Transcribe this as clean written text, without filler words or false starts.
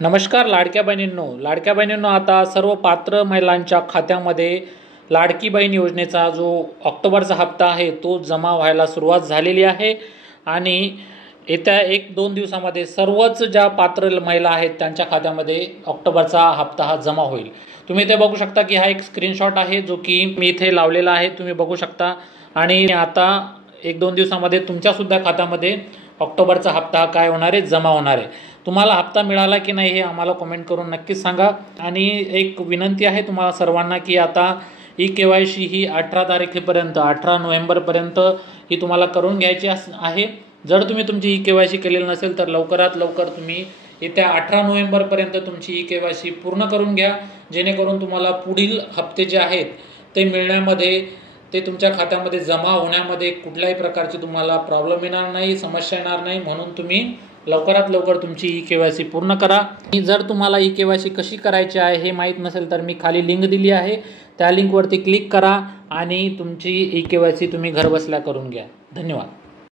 नमस्कार लाडक्या बहिणींनो, आता सर्व पात्र महिलांच्या खात्यामध्ये लाडकी बहीण योजनेचा जो ऑक्टोबरचा हप्ता आहे तो जमा व्हायला सुरुवात झालेली आहे आणि येत्या 1-2 दिवसामध्ये सर्वच ज्या पात्र महिला आहेत त्यांच्या खात्यामध्ये ऑक्टोबरचा हप्ता हा जमा होईल। तुम्ही इथे बघू शकता की हा एक स्क्रीनशॉट आहे जो की मी इथे लावलेला आहे, तुम्ही बघू शकता। आणि आता 1-2 दिवसामध्ये तुमच्या सुद्धा खात्यामध्ये ऑक्टोबरचा हप्ता काय होणार आहे, जमा होणार आहे। तुम्हाला हप्ता मिळाला की नाही हे आम्हाला कमेंट करून नक्कीच सांगा। आणि एक विनंती आहे तुम्हाला सर्वांना की आता ई-KYC ही 18 तारखेपर्यंत 18 नोव्हेंबरपर्यंत ही तुम्हाला करून घ्यायची आहे। जर तुम्ही तुमची ई-KYC केलेली नसेल तर लवकरात लवकर तुम्ही येत्या 18 नोव्हेंबरपर्यंत तुमची ई-KYC पूर्ण करून घ्या, जेणेकरून तुम्हाला पुढील हप्ते जे आहेत ते मिळण्यामध्ये, ते तुमच्या खात्यामध्ये जमा होण्यामध्ये कुठल्याही प्रकारची तुम्हाला प्रॉब्लेम येणार नाही, समस्या येणार नाही। म्हणून तुम्ही लवकरात लवकर तुमची ई-KYC पूर्ण करा। आणि जर तुम्हाला ई-KYC कशी करायची आहे हे माहीत नसेल तर मी खाली लिंक दिली आहे, त्या लिंकवरती क्लिक करा आणि तुमची ई-KYC तुम्ही घरबसल्या करून घ्या। धन्यवाद।